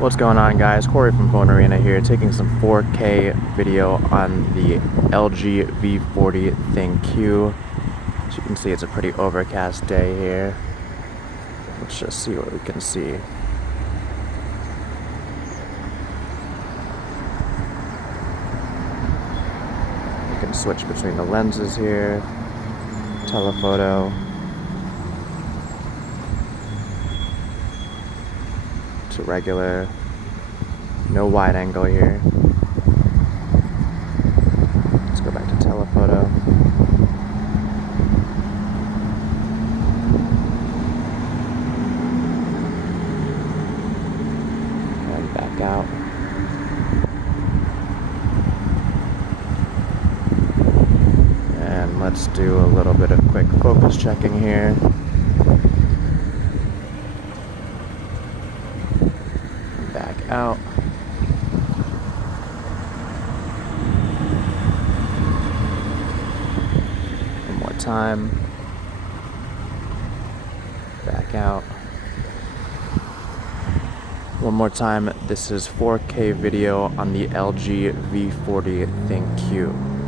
What's going on, guys? Corey from PhoneArena here, taking some 4K video on the LG V40 ThinQ. As you can see, it's a pretty overcast day here. Let's just see what we can see. You can switch between the lenses here, telephoto, to regular, no wide angle here. Let's go back to telephoto. And back out. And let's do a little bit of quick focus checking here. Back out. One more time. Back out. One more time. This is 4K video on the LG V40 ThinQ.